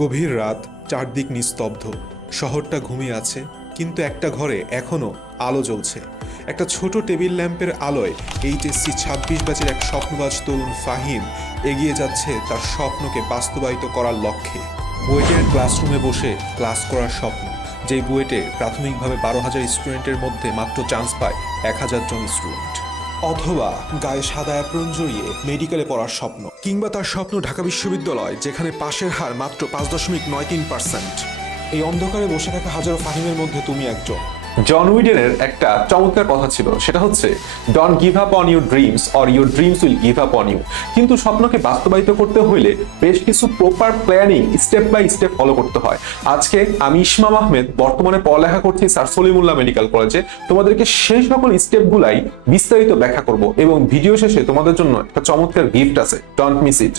গভীর রাত, চারদিক নিস্তব্ধ। শহরটা ঘুমিয়ে আছে, কিন্তু একটা ঘরে এখনো আলো জ্বলছে। একটা ছোট টেবিল ল্যাম্পের আলোয় এইচএসসি ২৬ ব্যাচের এক স্বপ্নবাজ তরুণ ফাহিম এগিয়ে যাচ্ছে তার স্বপ্নকে বাস্তবায়িত করার লক্ষ্যে। বুয়েটের ক্লাসরুমে বসে ক্লাস করার স্বপ্ন, যেই বুয়েটে প্রাথমিকভাবে ১২,০০০ স্টুডেন্টের মধ্যে মাত্র চান্স পায় ১,০০০ জন স্টুডেন্ট। অথবা গায়ে সাদা অ্যাপ্রন জড়িয়ে মেডিকেলে পড়ার স্বপ্ন, কিংবা তার স্বপ্ন ঢাকা বিশ্ববিদ্যালয়, যেখানে পাশের হার মাত্র ৫.৯৩%। এই অন্ধকারে বসে থাকা হাজারো ফাহিমের মধ্যে তুমি একজন। জন উইডেনের একটা চমৎকার কথা ছিল, সেটা হচ্ছে don't give up on your dreams or your dreams will give up on you. কিন্তু স্বপ্নকে বাস্তবায়িত করতে হইলে বেশ কিছু proper planning step by step follow করতে হয়। আজকে আমি ইসমাম আহমেদ, বর্তমানে পড়ালেখা করছি স্যার সলিমুল্লাহ মেডিকেল কলেজে। তোমাদেরকে সেই সকল স্টেপগুলাই বিস্তারিত ব্যাখ্যা করব এবং ভিডিও শেষে তোমাদের জন্য একটা চমৎকার গিফট আছে, ডোন্ট মিস ইট।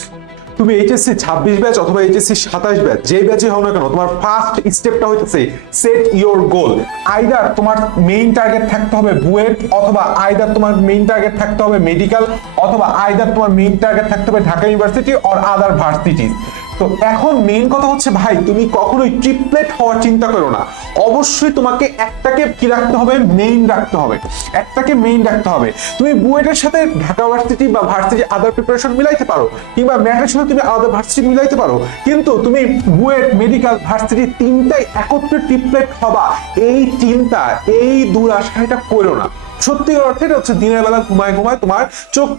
তুমি এইচএসসি ২৬ ব্যাচ অথবা এইচএসসি ২৭ ব্যাচ, যে ব্যাচে হও না কেন, তোমার ফার্স্ট স্টেপটা হইতেছে সেট ইওর গোল। আইদার তোমার মেইন টার্গেট থাকতে হবে বুয়েট, অথবা আইদার তোমার মেইন টার্গেট থাকতে হবে মেডিকেল, অথবা আইদার তোমার মেইন টার্গেট থাকতে হবে ঢাকা ইউনিভার্সিটি অর আদার ভার্সিটিজ। তো এখন মেইন কথা হচ্ছে ভাই, তুমি কখনোই ট্রিপলেট হওয়ার চিন্তা করো না। অবশ্যই তোমাকে একটাকে কি রাখতে হবে, মেইন রাখতে হবে। একটাকে মেইন রাখতে হবে। তুমি বুয়েটের সাথে ঢাকা ভার্সিটি বা ভার্সিটি আদার প্রিপারেশন মিলাইতে পারো, কিংবা ম্যাথের সাথে তুমি আলাদা ভার্সিটি মিলাইতে পারো, কিন্তু তুমি বুয়েট, মেডিকেল, ভার্সিটি তিনটাই একত্রে ট্রিপলেট হবা, এই চিন্তা, এই দুরাশাটা করো না। সত্যি অর্থে এটা হচ্ছে দিনের বেলা ঘুমায় ঘুমায় তোমার চোখ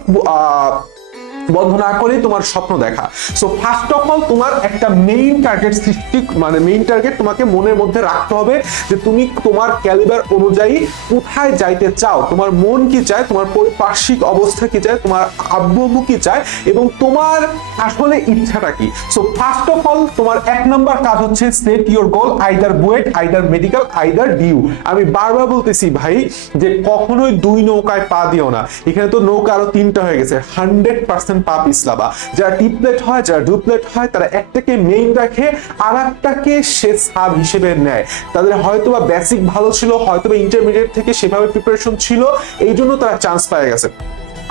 বন্ধ না করে তোমার স্বপ্ন দেখা। সো ফার্স্ট অফ অল তোমার একটা মেইন টার্গেট সৃষ্টি, মানে মেইন টার্গেট তোমাকে মনের মধ্যে রাখতে হবে যে তুমি তোমার ক্যালিবার অনুযায়ী কোথায় যাইতে চাও, তোমার মন কি চায়, তোমার পারিপার্শ্বিক অবস্থা কি চায়, তোমার আব্বু আম্মু কি চায়, এবং তোমার আসলে ইচ্ছাটা কি। সো ফার্স্ট অফ অল তোমার ১ নম্বর কাজ হচ্ছে set your goal, either BUET, either medical, either DU. আমি বারবার বলতেছি ভাই যে কখনোই দুই নৌকায় পা দিও না। এখানে তো নৌকা আরো ৩টা হয়ে গেছে, 100% পা পিছলাবা। যারা টিপলেট হয়, যারা ডুপ্লেট হয়, তারা একটাকে মেইন রাখে আর একটাকে সে সাব হিসেবে নেয়। তাদের হয়তোবা বেসিক ভালো ছিল, হয়তোবা ইন্টারমিডিয়েট থেকে সেভাবে প্রিপারেশন ছিল, এই জন্য তারা চান্স পেয়ে গেছে।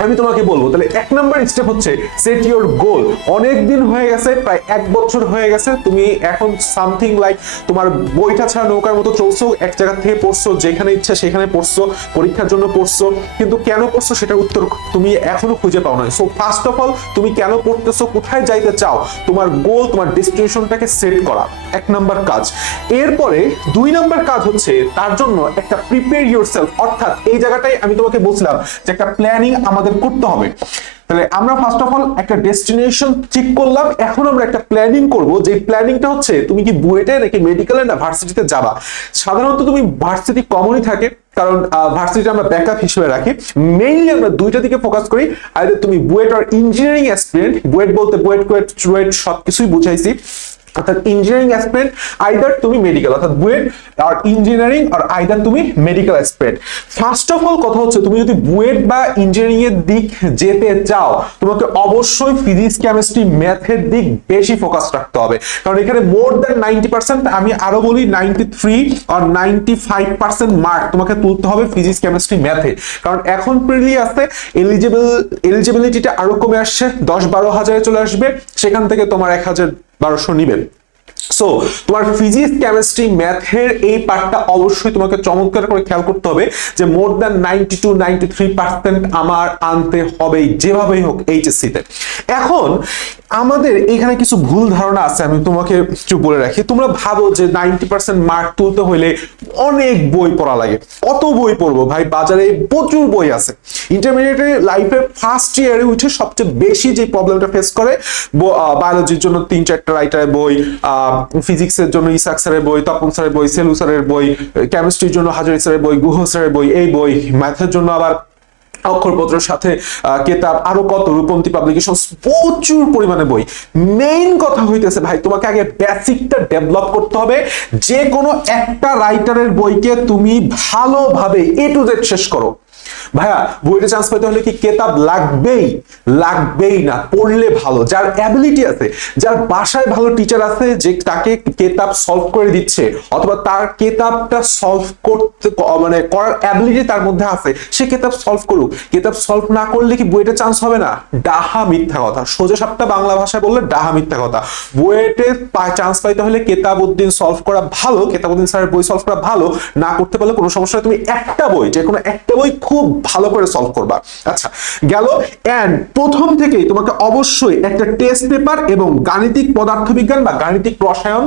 আমি তোমাকে বলবো তাহলে ১ নম্বর স্টেপ হচ্ছে সেট ইওর গোল। অনেক দিন হয়ে গেছে, প্রায় ১ বছর হয়ে গেছে, তুমি এখন সামথিং লাইক তোমার বইটা ছাড়া নৌকার মতো চলছো, এক জায়গা থেকে পড়ছো, যেখানে ইচ্ছা সেখানে পড়ছো, পরীক্ষার জন্য পড়ছো, কিন্তু কেন পড়ছো সেটার উত্তর তুমি এখনো খুঁজে পাও না। সো ফার্স্ট অফ অল তুমি কেন পড়তেছো, কোথায় যাইতে চাও, তোমার গোল, তোমার ডেস্টিনেশনটাকে সেট করা ১ নম্বর কাজ। এরপরে ২ নম্বর কাজ হচ্ছে তার জন্য একটা প্রিপেয়ার ইয়োরসেলফ। অর্থাৎ এই জায়গাটাই আমি তোমাকে বলছিলাম যে একটা প্ল্যানিং আমাদের করতে হবে। তাহলে আমরা ফার্স্ট অফ অল একটা ডেস্টিনেশন ঠিক করলাম, এখন আমরা একটা প্ল্যানিং করব, যে প্ল্যানিংটা হচ্ছে তুমি কি বুয়েটে নাকি মেডিকেলে না ভার্সিটিতে যাবা। সাধারণত তুমি ভার্সিটি কমনই থাকে, কারণ ভার্সিটি আমরা ব্যাকআপ হিসেবে রাখি। মেইনলি আমরা দুইটা দিকে ফোকাস করি, আইদার তুমি বুয়েট আর ইঞ্জিনিয়ারিং অ্যাসপিরেন্ট। বুয়েট বলতে বুয়েট কুয়েট চুয়েট সবকিছুই বুঝাইছি, অর্থাৎ ইঞ্জিনিয়ারিং অ্যাসপিরেন্ট, আইদার তুমি মেডিকেল, অর্থাৎ বুয়েট আর ইঞ্জিনিয়ারিং, আর আইদার তুমি medical aspirant. First of all কথা হচ্ছে তুমি যদি বুয়েট বা ইঞ্জিনিয়ারিং এর দিক যেতে চাও, তোমাকে অবশ্যই ফিজিক্স, কেমিস্ট্রি, ম্যাথের দিক বেশি ফোকাস রাখতে হবে, কারণ এখানে মোর দ্যান 90%, আমি আরো বলি 93 আর 95% মার্ক তোমাকে তুলতে হবে ফিজিক্স, কেমিস্ট্রি, ম্যাথে। কারণ এখন প্রিলি আসতে এলিজিবিলিটিটা আরো কমে আসছে, ১০-১২ হাজারে চলে আসবে, সেখান থেকে তোমার ১,১২০০ নিবেন। সো তোমার ফিজিক্স, কেমিস্ট্রি, ম্যাথের এই পার্টটা অবশ্যই তোমাকে চমৎকার করে খেয়াল করতে হবে যে মোর দ্যান 92-93% আমার আনতে হবে যেভাবেই হোক এইচএসসি তে। এখন আমাদের এখানে কিছু ভুল ধারণা আছে, আমি তোমাকে একটু বলে রাখি। তোমরা ভাবো যে 90% মার্ক তুলতে হইলে অনেক বই পড়া লাগে। কত বই পড়বো ভাই, বাজারে প্রচুর বই আছে। ইন্টারমিডিয়েট লাইফে ফার্স্ট ইয়ারে উঠে সবচেয়ে বেশি যে প্রবলেমটা ফেস করে, বায়োলজির জন্য ৩-৪টা রাইটারের বই, ফিজিক্সের জন্য ইসাক স্যারের বই, তপন স্যারের বই, সেলু স্যারের বই, কেমিস্ট্রির জন্য হাজারি স্যারের বই, গুহ স্যারের বই, এই বই, ম্যাথের জন্য আবার অক্ষরপত্রের সাথে কেতাব, আরো কত রূপন্তী পাবলিকেশন, প্রচুর পরিমাণে বই। মেইন কথা হইতেছে ভাই, তোমাকে আগে বেসিকটা ডেভেলপ করতে হবে। যে কোনো একটা রাইটারের বইকে তুমি ভালোভাবে A to Z শেষ করো। ভাইয়া বুয়েটে চান্স পেতে হলে কি কেতাব লাগবেই? লাগবেই না, পড়লে ভালো। যার অ্যাবিলিটি আছে, যার বাসায় ভালো টিচার আছে যে তাকে কেতাব সলভ করে দিচ্ছে, অথবা তার কেতাবটা সলভ করতে মানে করার অ্যাবিলিটি তার মধ্যে আছে, সে কেতাব সলভ করুক। কেতাব সলভ না করলে কি বুয়েটে চান্স হবে না? ডাহা মিথ্যা কথা, সোজা সাপটা বাংলা ভাষায় বললে ডাহা মিথ্যা কথা। বুয়েটে চান্স পাইতে হলে কেতাবউদ্দিন সলভ করা ভালো, কেতাবউদ্দিন স্যারের বই সলভ করা ভালো। না করতে পারলে কোনো সমস্যা নেই, তুমি একটা বই, যে কোনো একটা বই খুব ভালো করে সলভ করবা। আচ্ছা গেল। এন্ড প্রথম থেকেই তোমাকে অবশ্যই একটা টেস্ট পেপার এবং গাণিতিক পদার্থবিজ্ঞান বা গাণিতিক রসায়ন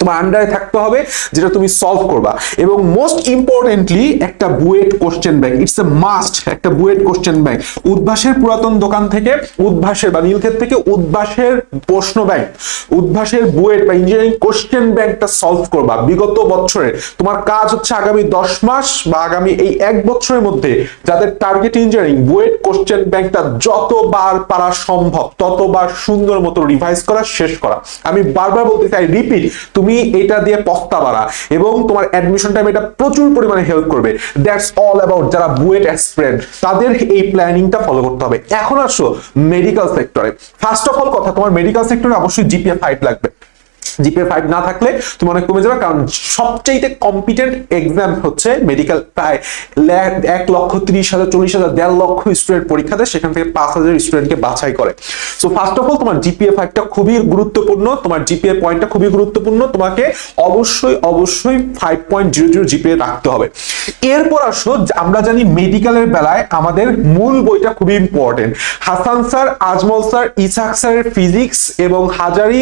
তোমার আন্ডারে থাকতে হবে, যেটা তুমি সলভ করবা। এবং মোস্ট ইম্পর্টেন্টলি একটা BUET question bank, it's a must, একটা বুয়েট কোশ্চেন ব্যাংক। উদ্ভাসের পুরাতন দোকান থেকে, উদ্ভাসের বা নীলক্ষেত থেকে উদ্ভাসের প্রশ্ন ব্যাংক, উদ্ভাসের বুয়েট বা ইঞ্জিনিয়ারিং কোশ্চেন ব্যাংকটা সলভ করবা বিগত বছরে। তোমার কাজ হচ্ছে আগামী 10 মাস বা আগামী এই 1 বছরের মধ্যে যাদের টার্গেট ইঞ্জিনিয়ারিং, বুয়েট কোশ্চেন ব্যাংকটা যতবার পারা সম্ভব ততবার সুন্দর মতো রিভাইজ করা, শেষ করা। আমি বারবার বলতে চাই, রিপিট, তুমি এটা দিয়ে পস্তাবা না এবং তোমার অ্যাডমিশন টাইমে এটা প্রচুর পরিমাণে হেল্প করবে। দ্যাটস অল অ্যাবাউট যারা বুয়েট অ্যাসপিরেন্ট, তাদের এই প্ল্যানিংটা ফলো করতে হবে। এখন আসো মেডিকেল সেক্টরে। ফার্স্ট অফ অল কথা, তোমার মেডিকেল সেক্টরে অবশ্যই জিপিএ 5 লাগবে। জিপিএ 5 না থাকলে তুমি অনেক কমে যাবে, কারণ সবচেয়ে কম্পিটেন্ট এক্সাম হচ্ছে মেডিকেল। প্রায় 1,30,000, 40,000, 1.5 লক্ষ স্টুডেন্ট পরীক্ষা দেয়, সেখান থেকে 5,000 স্টুডেন্টকে বাছাই করে। সো ফার্স্ট অফ অল তোমার জিপিএ 5টা খুবই গুরুত্বপূর্ণ, তোমার জিপিএ পয়েন্টটা খুবই গুরুত্বপূর্ণ। তোমাকে অবশ্যই 5.00 জিপিএ রাখতে হবে। এরপর আসো, আমরা জানি মেডিকেলের বেলায় আমাদের মূল বইটা খুবই important. Hasan sir, Azmal sir, Isak স্যারের ফিজিক্স এবং হাজারি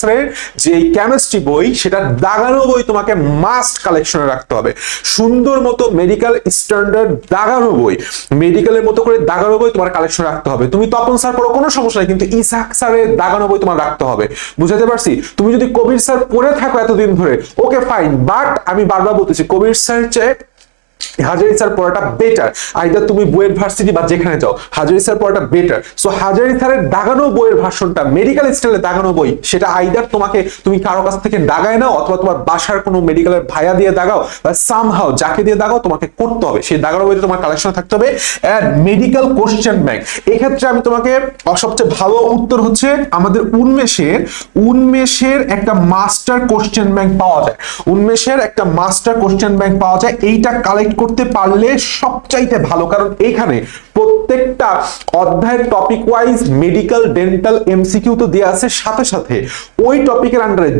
স্যারের যে কেমিস্ট্রি বই, সেটা দাগানো বই তোমাকে মাস্ট কালেকশনে রাখতে হবে। সুন্দর মতো মেডিকেল স্ট্যান্ডার্ড দাগানো বই, মেডিকেলের মতো করে দাগানো বই তোমার কালেকশন রাখতে হবে। তুমি তপন স্যার পড়ো, কোনো সমস্যা নেই, কিন্তু ইসাক স্যারের দাগানো বই তোমার রাখতে হবে। বুঝাতে পারছি? তুমি যদি কবির স্যার পড়ে থাকো এতদিন ধরে, ওকে ফাইন, বাট আমি বারবার বলতেছি কবির স্যার চেয়ে হাজারি স্যার পড়াটা বেটার। আইদার তুমি বুয়েট ভার্সিটি বা যেখানে যাও, হাজারি স্যার পড়াটা বেটার। সো হাজারি স্যারের দাগানো বইয়ের ভার্সনটা, মেডিকেল স্টাইলে দাগানো বই, সেটা আইদার তুমি কারো কাছ থেকে দাগায় নাও, অথবা তোমার বাসার কোনো মেডিকেলের ভাইয়া দিয়ে দাগাও, বা সামহাও যাকে দিয়ে দাগাও, তোমাকে করতে হবে। সেই দাগানো বইটা তোমার কালেকশন থাকতে হবে। এন্ড মেডিকেল কোশ্চেন ব্যাংক, এক্ষেত্রে আমি তোমাকে সবচেয়ে ভালো উত্তর হচ্ছে আমাদের উন্মেষের একটা মাস্টার কোশ্চেন ব্যাংক পাওয়া যায়। উন্মেষের একটা মাস্টার কোশ্চেন ব্যাংক পাওয়া যায়, এইটা কালেক্ট করতে পারলে সবচাইতে ভালো, কারণ এইখানে প্রত্যেকটা অধ্যায়ের topic wise medical, dental MCQ তো দেয়া আছে, সাথে সাথে ওই টপিকের আন্ডারে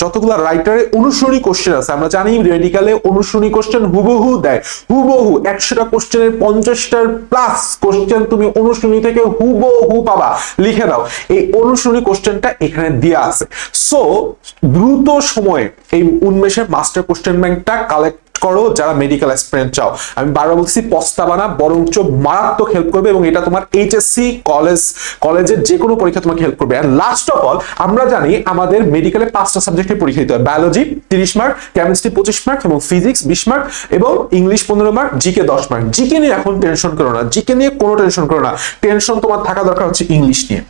যতগুলা রাইটারের অনুসরণী কোশ্চেন আছে। আমরা জানি মেডিকেলে অনুসরণী কোশ্চেন হুবহু দেয়, হুবহু 100টা কোশ্চেনের 50টার প্লাস কোশ্চেন তুমি অনুসরণী থেকে হুবহু পাবা, লিখে দাও। এই অনুসরণী কোশ্চেনটা এখানে দেয়া আছে। সো দ্রুত সময়ে এই উন্মেষের মাস্টার কোশ্চেন ব্যাংকটা কালেক্ট করো যারা মেডিকেল অ্যাসপিরেন্ট চাও। আমি বারবার বলছি, পস্তাবা না, বরঞ্চ মারাত্মক হেল্প করবে, এবং এটা তোমার এইচএসসি কলেজের যে কোনো পরীক্ষা তোমাকে হেল্প করবে। এন্ড লাস্ট অফ অল, আমরা জানি আমাদের মেডিকেলে 5টা সাবজেক্টের পরীক্ষা দিতে হয়। বায়োলজি 30 মার্ক, কেমিস্ট্রি 25 মার্ক, এবং ফিজিক্স 20 মার্ক, এবং English 15 mark, GK 10 mark. GK নিয়ে এখন টেনশন করো না, জিকে নিয়ে কোনো টেনশন করো না। টেনশন তোমার থাকা দরকার হচ্ছে ইংলিশ নিয়ে,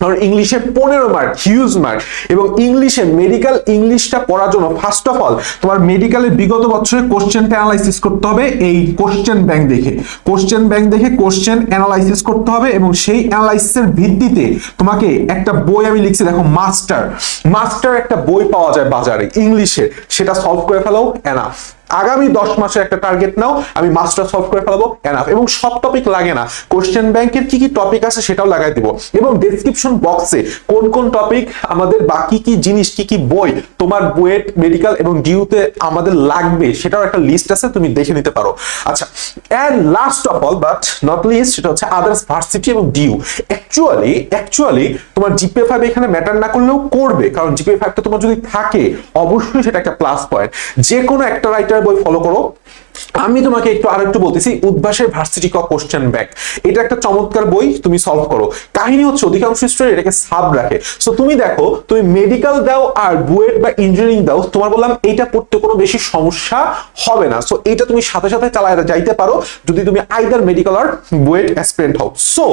কারণ ইংলিশে 15 মার্ক, হিউজ মার্ক। এবং ইংলিশে মেডিকেল ইংলিশটা পড়ার জন্য ফার্স্ট অফ অল তোমার মেডিকেলের বিগত বছরের কোশ্চেনটা অ্যানালাইসিস করতে হবে। এই কোশ্চেন ব্যাংক দেখে কোশ্চেন অ্যানালাইসিস করতে হবে, এবং সেই অ্যানালাইসিসের ভিত্তিতে তোমাকে একটা বই, আমি লিখছি দেখো, মাস্টার একটা বই পাওয়া যায় বাজারে ইংলিশের, সেটা সলভ করে ফেলাও, এনাফ। আগামী 10 মাসে একটা টার্গেট নাও, আমি মাস্টার সলভ করে ফেলাবো, এনাফ। এবং সব টপিক লাগে না, কোশ্চেন ব্যাংকের কি কি টপিক আছে সেটাও লাগাই দিব, এবং ডেসক্রিপশন বক্সে কোন কোন টপিক আমাদের বা কি কি জিনিস, কি কি বই তোমার বুয়েট, মেডিকেল এবং ডিউতে আমাদের লাগবে, সেটাও একটা লিস্ট আছে, তুমি দেখে নিতে পারো। আচ্ছা, and last of all but not least, সেটা হচ্ছে আদার্স ভার্সিটি এবং ডিউ। অ্যাকচুয়ালি তোমার জিপিএ 5 এখানে ম্যাটার না করলেও করবে, কারণ জিপিএ 5টা তোমার যদি থাকে অবশ্যই সেটা একটা প্লাস পয়েন্ট। যে কোনো একটা রাইটার বই ফলো করো। আমি তোমাকে আরেকটু বলতেছি, উদ্ভাসের ভার্সিটি কোশ্চেন ব্যাংক, এটা একটা চমৎকার বই, তুমি সলভ করো। কাহিনী হচ্ছে অধিকাংশ স্টুডেন্ট এটাকে সাব রাখে। সো তুমি দেখো, তুমি মেডিকেল দাও আর বুয়েট বা ইঞ্জিনিয়ারিং দাও, তোমার বললাম এইটা পড়তে কোনো বেশি সমস্যা হবে না। সো এইটা তুমি সাথে সাথে চালায় যাইতে পারো যদি তুমি আইদার মেডিকেল আর বুয়েট অ্যাসপিরেন্ট হও। সো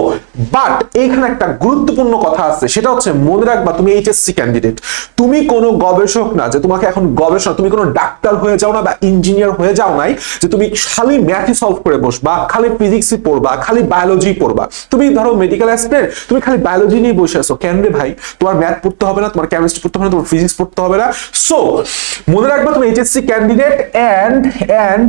বাট এইখানে একটা গুরুত্বপূর্ণ কথা আছে, সেটা হচ্ছে মনে রাখবা তুমি এইচএসসি ক্যান্ডিডেট, তুমি কোনো গবেষক না যে তোমাকে এখন গবেষণা, তুমি কোনো ডাক্তার হয়ে যাও না বা ইঞ্জিনিয়ার হয়ে যাও নাই যে তুমি খালি ম্যাথই সলভ করে বসবা, খালি ফিজিক্সই পড়বা, খালি বায়োলজি পড়বা। তুমি ধরো মেডিকেল অ্যাসপিরেন্ট, তুমি খালি বায়োলজি নিয়ে বসে আছো, কেন রে ভাই? তোমার ম্যাথ পড়তে হবে না, তোমার কেমিস্ট্রি পড়তে হবে না, তোমার ফিজিক্স পড়তে হবে না। সো মনে রাখবা তুমি এইচএসসি ক্যান্ডিডেট, এন্ড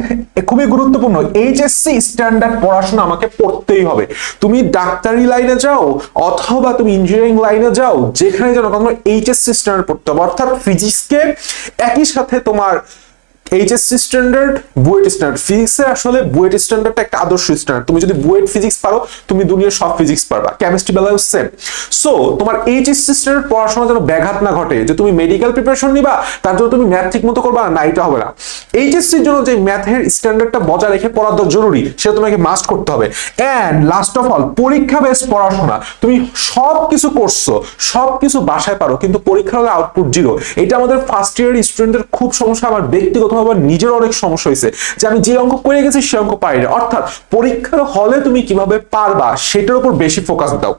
খুবই গুরুত্বপূর্ণ, এইচএসসি স্ট্যান্ডার্ড পড়াশোনা আমাকে পড়তেই হবে। তুমি ডাক্তারি লাইনে যাও অথবা তুমি ইঞ্জিনিয়ারিং লাইনে যাও, যেখানে যাও তোমার এইচএসসি স্ট্যান্ডার্ড পড়তে হবে। অর্থাৎ ফিজিক্সকে একই সাথে তোমার এইচএসসি স্ট্যান্ডার্ড, বুয়েট স্ট্যান্ডার্ড। ফিজিক্সে আসলে বুয়েট স্ট্যান্ডার্ডটা একটা আদর্শ স্ট্যান্ডার্ড। তুমি যদি বুয়েট ফিজিক্স পারো, তুমি দুনিয়ার সব ফিজিক্স পারবা। কেমিস্ট্রি বেলাও সেম। সো তোমার এইচএসসি স্ট্যান্ডার্ড পড়াশোনা যেন ব্যাঘাত না ঘটে, যে তুমি মেডিকেল প্রিপারেশন নিবা তার জন্য তুমি ম্যাথ ঠিক মতো করবা না, এটা হবে না। এইচএসসির জন্য যে ম্যাথের স্ট্যান্ডার্ডটা বজায় রেখে পড়া জরুরি, সেটা তোমাকে মাস্ট করতে হবে। এন্ড লাস্ট অফ অল, পরীক্ষা বেস পড়াশোনা। তুমি সব কিছু করছো, সব কিছু বাসায় পারো, কিন্তু পরীক্ষার হলে আউটপুট জিরো। এটা আমাদের ফার্স্ট ইয়ার স্টুডেন্টের খুব সমস্যা। আমার ব্যক্তিগত নিজের অনেক সমস্যা হয়েছে যে আমি যে অঙ্ক করে গেছি সে অঙ্ক পারি না। অর্থাৎ পরীক্ষার হলে তুমি কিভাবে পারবা সেটার উপর বেশি ফোকাস দাও।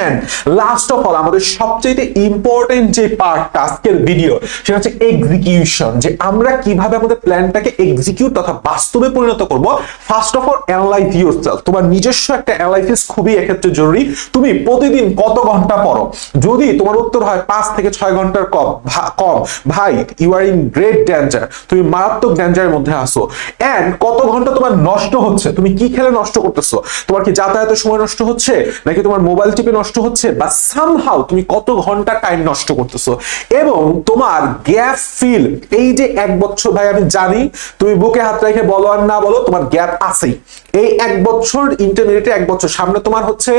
এন্ড লাস্ট অফ অল, আমাদের সবচেয়ে ইম্পর্টেন্ট যে পার্টটা আজকের ভিডিও, সেটা হচ্ছে এক্সিকিউশন। যে আমরা কিভাবে আমাদের প্ল্যানটাকে এক্সিকিউট তথা বাস্তবে পরিণত করব। First of all, analyse yourself. তোমার নিজস্ব একটা অ্যানালাইসিস খুবই এক্ষেত্রে জরুরি। তুমি প্রতিদিন কত ঘন্টা পড়ো? যদি তোমার উত্তর হয় 5 থেকে 6 ঘন্টার কম, ভাই you are in great danger, তুমি মারাত্মক ডেঞ্জারের মধ্যে আসো। এন্ড কত ঘন্টা তোমার নষ্ট হচ্ছে? তুমি কি খেলে নষ্ট করতেছো? তোমার কি যাতায়াতের সময় নষ্ট হচ্ছে, নাকি তোমার মোবাইল টিপে নষ্ট হচ্ছে, বা সামহাউ তুমি কত ঘন্টা টাইম নষ্ট করতেছো? এবং তোমার গ্যাপ ফিল, এই যে 1 বছর, ভাই আমি জানি তুমি বুকে হাত রেখে বলো আর না বলো, তোমার গ্যাপ আছেই। এই 1 বছর ইন্টারমিডিয়েটে, 1 বছর সামনে তোমার হচ্ছে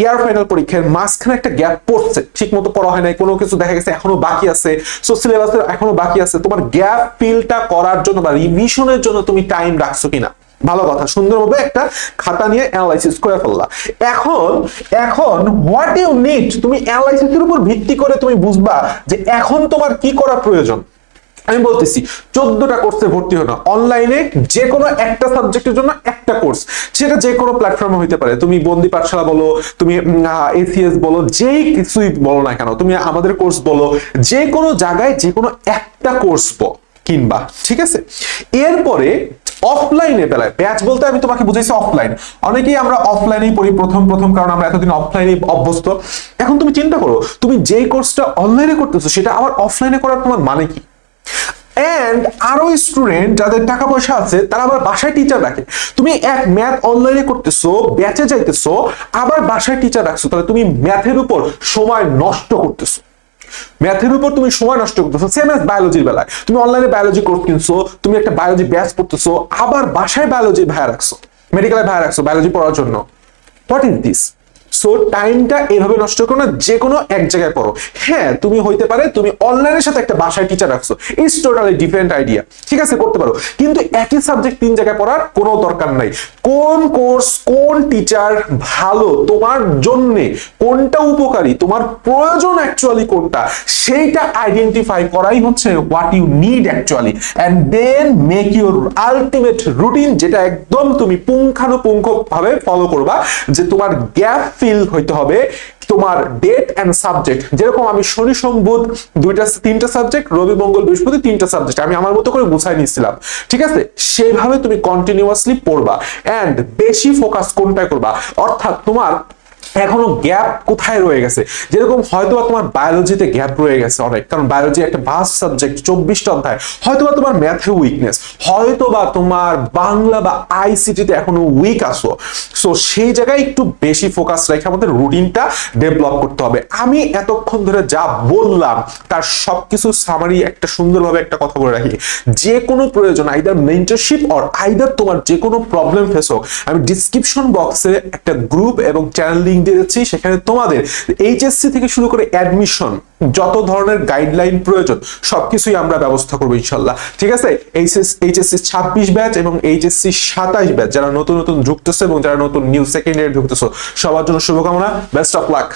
ইয়ার ফাইনাল পরীক্ষার মাঝখানে একটা গ্যাপ পড়ছে, ঠিক মতো পড়া হয় নাই, কোনো কিছু দেখা গেছে এখনো বাকি আছে, সো সিলেবাসের এখনো বাকি আছে। তোমার গ্যাপ ফিলটা করার জন্য বা রিভিশনের জন্য তুমি টাইম রাখছো কিনা? ভালো কথা, সুন্দরভাবে একটা খাতা নিয়ে অ্যানালাইসিস করে ফেললা। এখন হোয়াট ইউ নিড, তুমি অ্যানালাইসিসের উপর ভিত্তি করে তুমি বুঝবা যে এখন তোমার কি করা প্রয়োজন। আমি বলতেছি 14টা কোর্সে ভর্তি হো না, অনলাইনে যে কোনো একটা সাবজেক্টের জন্য একটা কোর্স, সেটা যে কোনো প্ল্যাটফর্মে হইতে পারে। তুমি বন্দি পাঠশালা বলো, তুমি এসিএস বলো, যেই কিছুই বলো না কেন, তুমি আমাদের কোর্স বলো, যে কোনো জায়গায় যে কোনো একটা কোর্স কিনবা, ঠিক আছে? এরপরে অফলাইনে বেলায় ব্যাচ বলতে আমি তোমাকে বুঝাইছি অফলাইন। অনেকেই আমরা অফলাইনেই পড়ি প্রথম, কারণ আমরা এতদিন অফলাইনে অভ্যস্ত। এখন তুমি চিন্তা করো, তুমি যেই কোর্সটা অনলাইনে করতেছো সেটা আবার অফলাইনে করার তোমার মানে কি? এন্ড আরো স্টুডেন্ট যাদের টাকা পয়সা আছে তারা আবার বাসায় টিচার রাখে। তুমি এক ম্যাথ অনলাইনে করতেছো, ব্যাচে যাইতেছো, আবার বাসায় টিচার রাখছো, তাহলে তুমি ম্যাথের উপর সময় নষ্ট করতেছো। ম্যাথের উপর তুমি সময় নষ্ট করতেছো। সেম এজ বায়োলজির বেলায়, তুমি অনলাইনে বায়োলজি কোর্স কিনছো, তুমি একটা বায়োলজি ব্যাচ পড়তেছো, আবার বাসায় বায়োলজি ভাইয়া রাখছো, মেডিকেলে ভাইয়া রাখছো বায়োলজি পড়ার জন্য। What is this? সো টাইমটা এইভাবে নষ্ট করো না, যে কোনো এক জায়গায় পড়ো। হ্যাঁ, তুমি হইতে পারে তুমি অনলাইনের সাথে একটা বাসায় টিচার রাখছো, ইটস টোটালি ডিফারেন্ট আইডিয়া, ঠিক আছে, করতে পারো। কিন্তু একই সাবজেক্ট 3 জায়গায় পড়ার কোনো দরকার নাই। কোন কোর্স, কোন টিচার ভালো তোমার জন্য, কোনটা উপকারী, তোমার প্রয়োজন অ্যাকচুয়ালি কোনটা, সেইটা আইডেন্টিফাই করাই হচ্ছে what you need actually. And then make your ultimate routine, যেটা একদম তুমি পুঙ্খানুপুঙ্খ ভাবে ফলো করবা। যে তোমার গ্যাপ ফিল হইতে হবে তোমার ডেট এন্ড সাবজেক্ট। যেরকম আমি শনি সোম বুধ 3টা সাবজেক্ট, রবি মঙ্গল বৃহস্পতি 3টা সাবজেক্ট আমি আমার মতো করে গুছাই নিয়েছিলাম, ঠিক আছে? সেইভাবে তুমি কন্টিনিউয়াসলি পড়বা এন্ড বেশি ফোকাস কোনটায় করবা। অর্থাৎ তোমার এখনো গ্যাপ কোথায় রয়ে গেছে, যেরকম হয়তোবা তোমার বায়োলজিতে গ্যাপ রয়ে গেছে অনেক, কারণ বায়োলজি একটা ভাস্ট সাবজেক্ট, 24টা অধ্যায়। হয়তোবা তোমার ম্যাথে উইকনেস, হয়তোবা তোমার বাংলা বা আইসিটিতে এখনো উইক আসো। সো সেই জায়গায় একটু বেশি ফোকাস রেখে আমাদের রুটিনটা ডেভেলপ করতে হবে। আমি এতক্ষণ ধরে যা বললাম তার সবকিছু সামারি একটা সুন্দরভাবে একটা কথা বলে রাখি। যে কোনো প্রয়োজন, আইদার মেন্টরশিপ অর আইদার তোমার যে কোনো প্রবলেম ফেস হোক, আমি ডিসক্রিপশন বক্সে একটা গ্রুপ এবং চ্যানেল লিংক দিয়ে দিচ্ছি। সেখানে তোমাদের এইচএসসি থেকে শুরু করে অ্যাডমিশন, যত ধরনের গাইডলাইন প্রয়োজন সবকিছুই আমরা ব্যবস্থা করবো ইনশাল্লাহ, ঠিক আছে? এইচএসসি 26 ব্যাচ এবং এইচএসসি 27 ব্যাচ, যারা নতুন ঢুকতেছে এবং যারা নতুন নিউ সেকেন্ড ইয়ার ঢুকতেছো, সবার জন্য শুভকামনা, বেস্ট অফ লাক।